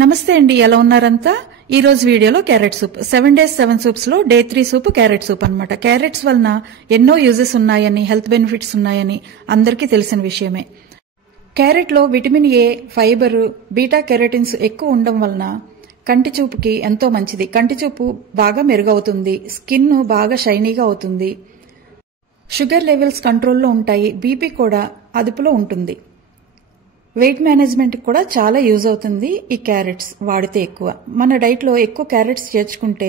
నమస్తే అండి, ఎలా ఉన్నారంతా? ఈ రోజు వీడియోలో క్యారెట్ సూప్ 7 days 7 సూప్స్ లో డే 3 సూప్ క్యారెట్ సూప్ అన్నమాట. క్యారెట్స్ వలన ఎన్నో యూజెస్ ఉన్నాయని, హెల్త్ బెనిఫిట్స్ ఉన్నాయని అందరికీ తెలిసిన విషయమే. క్యారెట్ లో విటమిన్ ఏ, ఫైబర్, బీటా కెరటిన్స్ ఎక్కువ ఉండడం వలన కంటి చూపుకి ఎంతో మంచిది. కంటి చూపు బాగా మెరుగవుతుంది, స్కిన్ బాగా షైనీగా అవుతుంది, షుగర్ లెవెల్స్ కంట్రోల్లో ఉంటాయి, బీపీ కూడా అదుపులో ఉంటుంది. వెయిట్ మేనేజ్మెంట్ కూడా చాలా యూజ్ అవుతుంది ఈ క్యారెట్స్ వాడితే. ఎక్కువ మన డైట్ లో ఎక్కువ క్యారెట్స్ చేర్చుకుంటే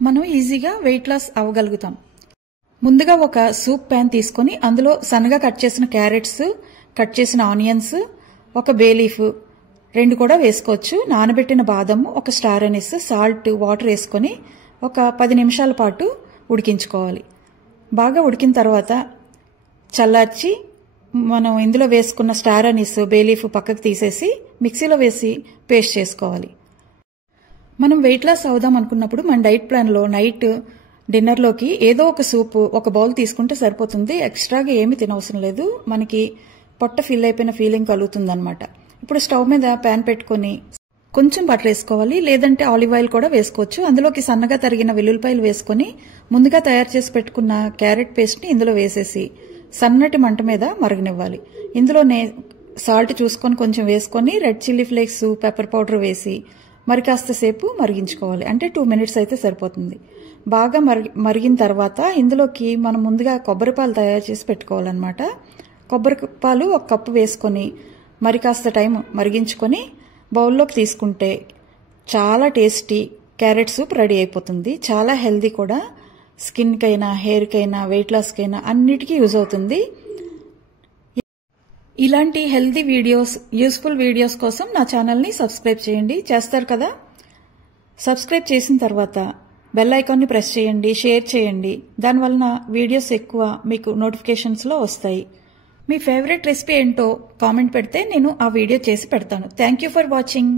మనం ఈజీగా వెయిట్ లాస్ అవ్వగలుగుతాం. ముందుగా ఒక సూప్ ప్యాన్ తీసుకుని అందులో సన్నగా కట్ చేసిన క్యారెట్స్, కట్ చేసిన ఆనియన్స్, ఒక బే లీఫ్ 2 కూడా వేసుకోవచ్చు, నానబెట్టిన బాదం, ఒక స్టార్ అనీస్, సాల్ట్, వాటర్ వేసుకొని ఒక 10 నిమిషాల పాటు ఉడికించుకోవాలి. బాగా ఉడికిన తర్వాత చల్లార్చి మనం ఇందులో వేసుకున్న స్టార్ అనీస్, బేలీఫ్ పక్కకు తీసేసి మిక్సీలో వేసి పేస్ట్ చేసుకోవాలి. మనం వెయిట్ లాస్ అవుదాం అనుకున్నప్పుడు మన డైట్ ప్లాన్లో నైట్ డిన్నర్లోకి ఏదో ఒక సూప్ ఒక బౌల్ తీసుకుంటే సరిపోతుంది. ఎక్స్ట్రాగా ఏమీ తినవసరం లేదు. మనకి పొట్ట ఫిల్ అయిపోయిన ఫీలింగ్ కలుగుతుంది అనమాట. ఇప్పుడు స్టవ్ మీద ప్యాన్ పెట్టుకుని కొంచెం బటర్ వేసుకోవాలి, లేదంటే ఆలివ్ ఆయిల్ కూడా వేసుకోవచ్చు. అందులోకి సన్నగా తరిగిన వెల్లుల్లిపాయలు వేసుకుని ముందుగా తయారు చేసి పెట్టుకున్న క్యారెట్ పేస్ట్ని ఇందులో వేసేసి సన్నటి మంట మీద మరగనివ్వాలి. ఇందులోనే సాల్ట్ చూసుకొని కొంచెం వేసుకొని red chilli flakes, pepper powder వేసి మరి కాస్త సేపు మరిగించుకోవాలి. అంటే 2 minutes అయితే సరిపోతుంది. బాగా మరిగిన తర్వాత ఇందులోకి మనం ముందుగా కొబ్బరి పాలు తయారు చేసి పెట్టుకోవాలన్నమాట. కొబ్బరి పాలు 1 కప్పు వేసుకొని మరి కాస్త టైం మరిగించుకొని బౌల్లోకి తీసుకుంటే చాలా టేస్టీ క్యారెట్ సూప్ రెడీ అయిపోతుంది. చాలా హెల్దీ కూడా. స్కిన్కైనా, హెయిర్కైనా, వెయిట్ లాస్కైనా అన్నిటికీ యూజ్ అవుతుంది. ఇలాంటి హెల్దీ వీడియోస్, యూస్ఫుల్ వీడియోస్ కోసం నా ఛానల్ని సబ్స్క్రైబ్ చేయండి. చేస్తారు కదా? సబ్స్క్రైబ్ చేసిన తర్వాత బెల్ ఐకాన్ని ప్రెస్ చేయండి, షేర్ చేయండి. దానివలన వీడియోస్ ఎక్కువ మీకు నోటిఫికేషన్స్లో వస్తాయి. మీ ఫేవరెట్ రెసిపీ ఏంటో కామెంట్ పెడితే నేను ఆ వీడియో చేసి పెడతాను. Thank you for watching.